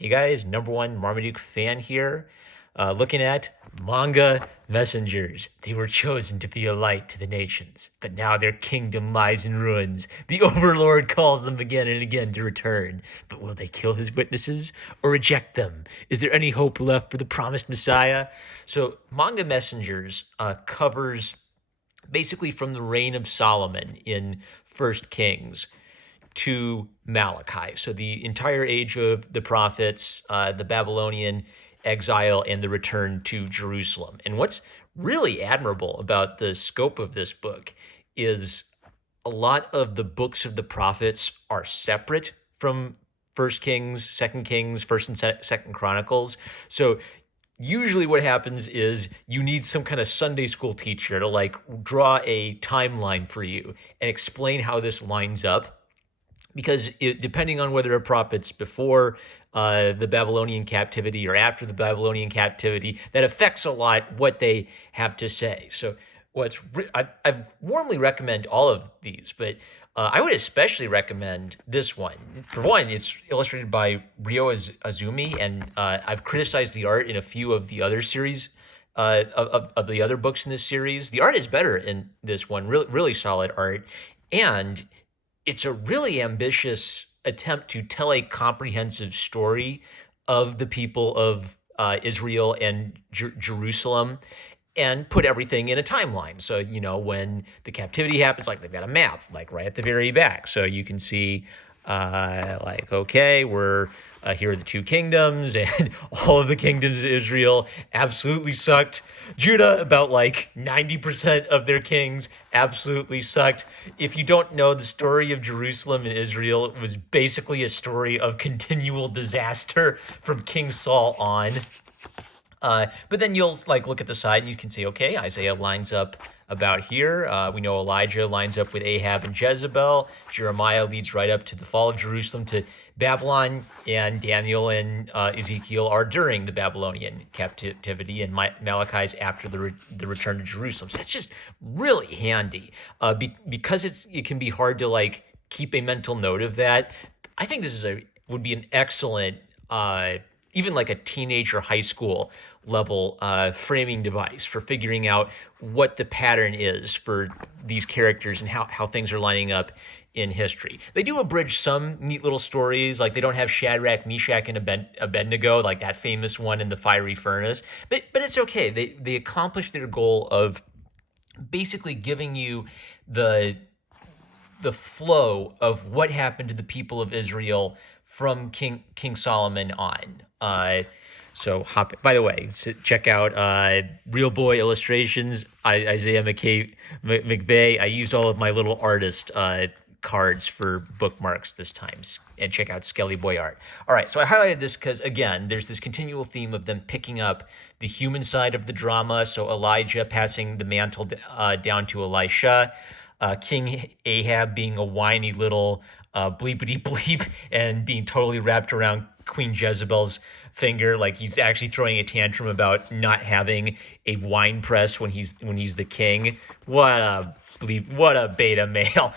Hey guys, number one Marmaduke fan here, looking at Manga Messengers. They were chosen to be a light to the nations, but now their kingdom lies in ruins. The Overlord calls them again and again to return, but will they kill his witnesses or reject them? Is there any hope left for the promised Messiah? So, Manga Messengers covers basically from the reign of Solomon in First Kings to Malachi. So the entire age of the prophets, the Babylonian exile, and the return to Jerusalem. And what's really admirable about the scope of this book is a lot of the books of the prophets are separate from First Kings, Second Kings, First and Second Chronicles. So usually what happens is you need some kind of Sunday school teacher to like draw a timeline for you and explain how this lines up, because depending on whether a prophet's before the Babylonian captivity or after the Babylonian captivity, that affects a lot what they have to say. So I warmly recommend all of these, but I would especially recommend this one. For one, it's illustrated by Ryo Azumi, and I've criticized the art in a few of the other series, of the other books in this series. The art is better in this one, really solid art, and it's a really ambitious attempt to tell a comprehensive story of the people of Israel and Jerusalem, and put everything in a timeline. So, when the captivity happens, like they've got a map, like right at the very back. So you can see, okay, we're here are the two kingdoms, and all of the kingdoms of Israel absolutely sucked. Judah, about like 90% of their kings absolutely sucked. If you don't know, the story of Jerusalem and Israel, it was basically a story of continual disaster from King Saul on. But then you'll like look at the side and you can see, okay, Isaiah lines up about here. We know Elijah lines up with Ahab and Jezebel. Jeremiah leads right up to the fall of Jerusalem to Babylon, and Daniel and Ezekiel are during the Babylonian captivity, and Malachi's after the return to Jerusalem. So that's just really handy because it can be hard to like keep a mental note of that. I think this would be an excellent even like a teenage or high school level framing device for figuring out what the pattern is for these characters and how things are lining up in history. They do abridge some neat little stories, like they don't have Shadrach, Meshach, and Abednego, like that famous one in the fiery furnace, but it's okay. They accomplish their goal of basically giving you the flow of what happened to the people of Israel from King Solomon on. So by the way, check out Real Boy Illustrations, Isaiah McVeigh. I used all of my little artist cards for bookmarks this time, and check out Skelly Boy Art. All right, so I highlighted this because, again, there's this continual theme of them picking up the human side of the drama. So Elijah passing the mantle down to Elisha, King Ahab being a whiny little bleepity bleep and being totally wrapped around Queen Jezebel's finger, like he's actually throwing a tantrum about not having a wine press when he's the king. What a beta male.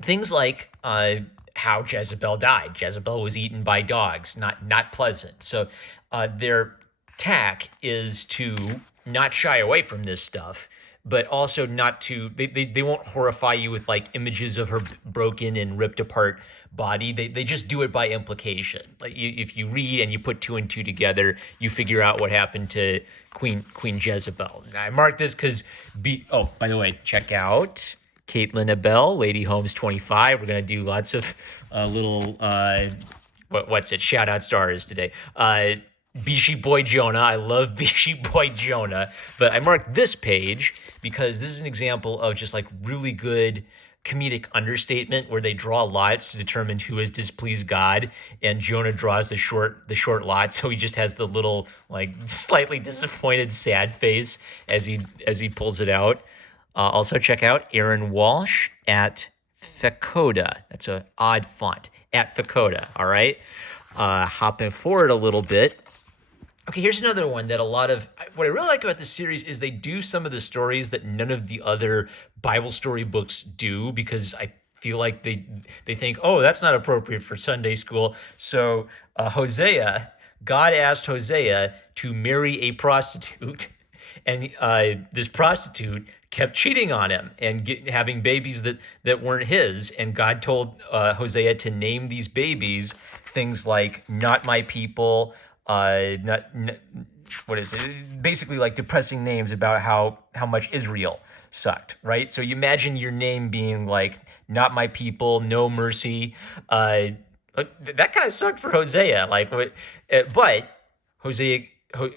Things like how Jezebel died. Jezebel was eaten by dogs, not pleasant. So their tack is to not shy away from this stuff, but also not to, they won't horrify you with like images of her broken and ripped apart body. They just do it by implication. Like if you read and you put two and two together, you figure out what happened to Queen Jezebel. And I marked this because by the way, check out Caitlin Abel, Lady Holmes 25. We're gonna do lots of little shout out stars today. Bishi Boy Jonah. I love Bishi Boy Jonah. But I marked this page because this is an example of just like really good comedic understatement where they draw lots to determine who has displeased God, and Jonah draws the short lot, so he just has the little like slightly disappointed sad face as he pulls it out. Also check out Aaron Walsh at Fekoda. That's an odd font. At Fekoda, all right? Hopping forward a little bit. Okay, here's another one that what I really like about this series is they do some of the stories that none of the other Bible story books do, because I feel like they think, oh, that's not appropriate for Sunday school. So Hosea, God asked Hosea to marry a prostitute, and this prostitute kept cheating on him and having babies that weren't his. And God told Hosea to name these babies things like "not my people," what is it? Basically, like depressing names about how much Israel sucked, right? So you imagine your name being like "not my people," "no mercy." That kind of sucked for Hosea. But Hosea, what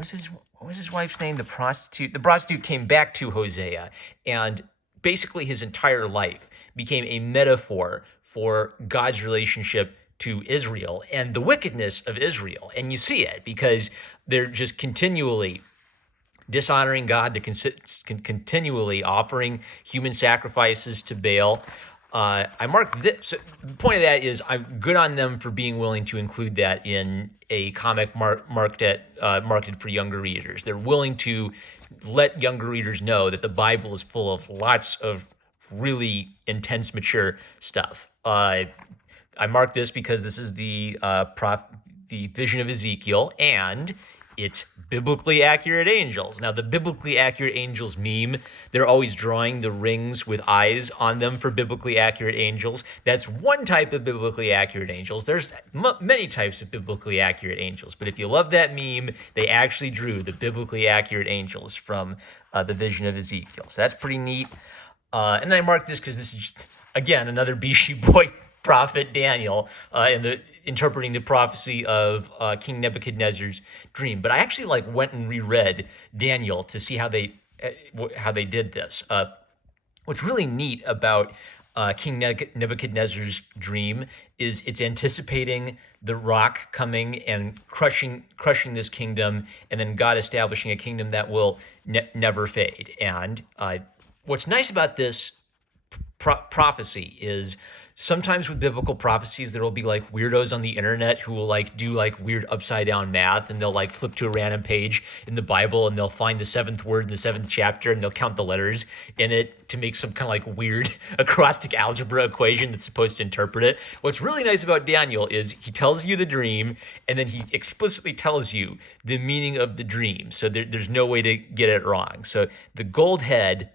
was his wife's name? The prostitute. The prostitute came back to Hosea, and basically his entire life became a metaphor for God's relationship to Israel and the wickedness of Israel. And you see it because they're just continually dishonoring God. They're continually offering human sacrifices to Baal. I marked this. So the point of that is I'm good on them for being willing to include that in a comic marketed for younger readers. They're willing to let younger readers know that the Bible is full of lots of really intense, mature stuff. I marked this because this is the vision of Ezekiel, and it's biblically accurate angels. Now, the biblically accurate angels meme, they're always drawing the rings with eyes on them for biblically accurate angels. That's one type of biblically accurate angels. There's many types of biblically accurate angels, but if you love that meme, they actually drew the biblically accurate angels from the vision of Ezekiel. So that's pretty neat. And then I marked this because this is, just, again, another Bishi boy prophet Daniel interpreting the prophecy of King Nebuchadnezzar's dream. But I actually went and reread Daniel to see how they did this. What's really neat about King Nebuchadnezzar's dream is it's anticipating the rock coming and crushing this kingdom, and then God establishing a kingdom that will never fade. And what's nice about this prophecy is sometimes with biblical prophecies, there will be weirdos on the internet who will do weird upside down math, and they'll flip to a random page in the Bible and they'll find the seventh word in the seventh chapter and they'll count the letters in it to make some kind of weird acrostic algebra equation that's supposed to interpret it. What's really nice about Daniel is he tells you the dream and then he explicitly tells you the meaning of the dream. So there's no way to get it wrong. So the gold head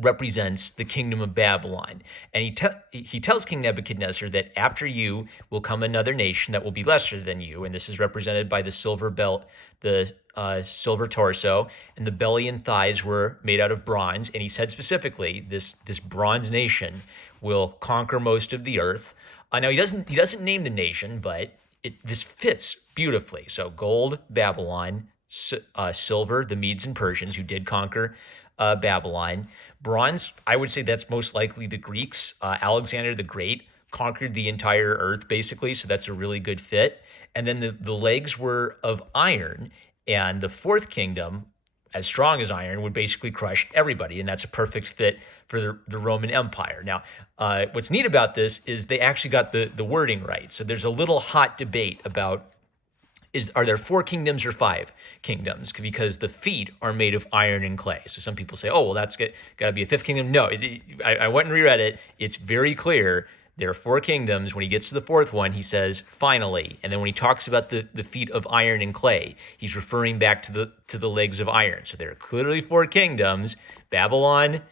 represents the kingdom of Babylon. And he tells King Nebuchadnezzar that after you will come another nation that will be lesser than you, and this is represented by the silver belt, the silver torso, and the belly and thighs were made out of bronze. And he said specifically, this bronze nation will conquer most of the earth. Now he doesn't name the nation, but this fits beautifully. So gold, Babylon, silver, the Medes and Persians who did conquer Babylon. Bronze, I would say that's most likely the Greeks. Alexander the Great conquered the entire earth, basically, so that's a really good fit. And then the legs were of iron, and the fourth kingdom, as strong as iron, would basically crush everybody, and that's a perfect fit for the Roman Empire. Now, what's neat about this is they actually got the wording right. So there's a little hot debate about are there 4 kingdoms or 5 kingdoms? Because the feet are made of iron and clay. So some people say, oh, well, that's got to be a 5th kingdom. No, I went and reread it. It's very clear. There are 4 kingdoms. When he gets to the 4th one, he says, finally. And then when he talks about the feet of iron and clay, he's referring back to the legs of iron. So there are clearly 4 kingdoms. Babylon,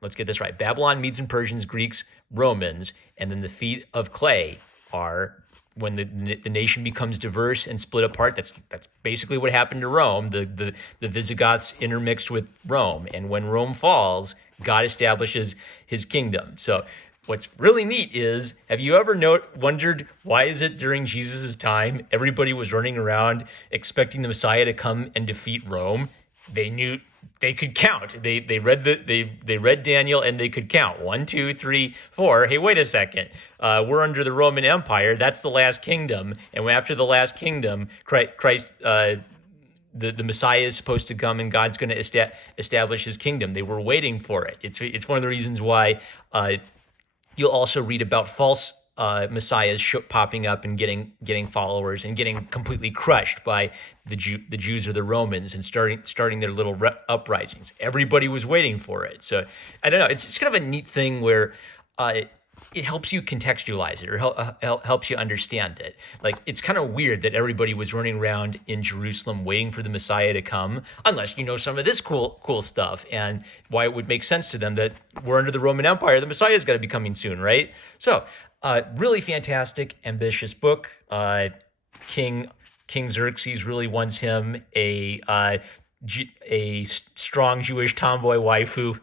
let's get this right. Babylon, Medes and Persians, Greeks, Romans. And then the feet of clay are when the nation becomes diverse and split apart. That's basically what happened to Rome. The Visigoths intermixed with Rome, and when Rome falls, God establishes his kingdom. So what's really neat is, have you ever wondered why is it during Jesus' time everybody was running around expecting the Messiah to come and defeat Rome? They knew they could count. They read Daniel and they could count 1, 2, 3, 4. Hey, wait a second. We're under the Roman Empire. That's the last kingdom. And after the last kingdom, Christ, the Messiah is supposed to come and God's going to establish his kingdom. They were waiting for it. It's one of the reasons why you'll also read about false messiahs popping up and getting followers and getting completely crushed by the Jews or the Romans and starting their little uprisings. Everybody was waiting for it. So I don't know. It's kind of a neat thing where it helps you contextualize it or helps you understand it. Like, it's kind of weird that everybody was running around in Jerusalem waiting for the Messiah to come, unless you know some of this cool stuff and why it would make sense to them that we're under the Roman Empire. The Messiah's got to be coming soon, right? So, really fantastic, ambitious book. King Xerxes really wants him a strong Jewish tomboy waifu.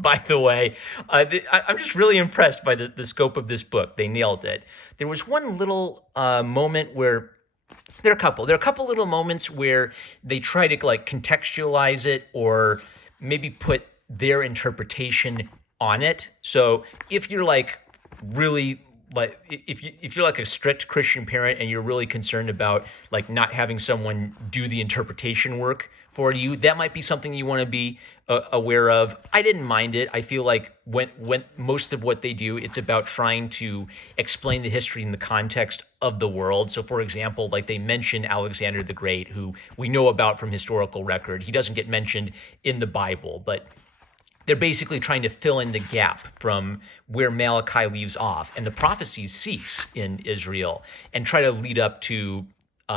By the way, I'm just really impressed by the scope of this book. They nailed it. There was one little moment where there are a couple little moments where they try to like contextualize it or maybe put their interpretation on it. So if you're like really like if you're like a strict Christian parent and you're really concerned about like not having someone do the interpretation work for you, that might be something you want to be aware of. I didn't mind it. I feel like when most of what they do, it's about trying to explain the history in the context of the world. So for example, like they mention Alexander the Great, who we know about from historical record. He doesn't get mentioned in the Bible, but they're basically trying to fill in the gap from where Malachi leaves off and the prophecies cease in Israel and try to lead up to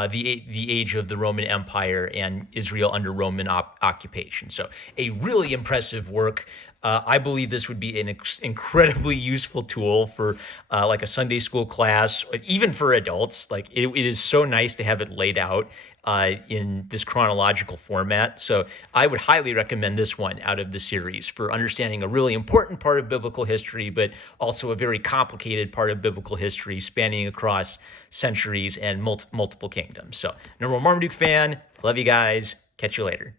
the age of the Roman Empire and Israel under Roman occupation. So a really impressive work. I believe this would be an incredibly useful tool for like a Sunday school class, even for adults. Like it is so nice to have it laid out in this chronological format. So I would highly recommend this one out of the series for understanding a really important part of biblical history, but also a very complicated part of biblical history spanning across centuries and multiple kingdoms. So, number one Marmaduke fan, love you guys. Catch you later.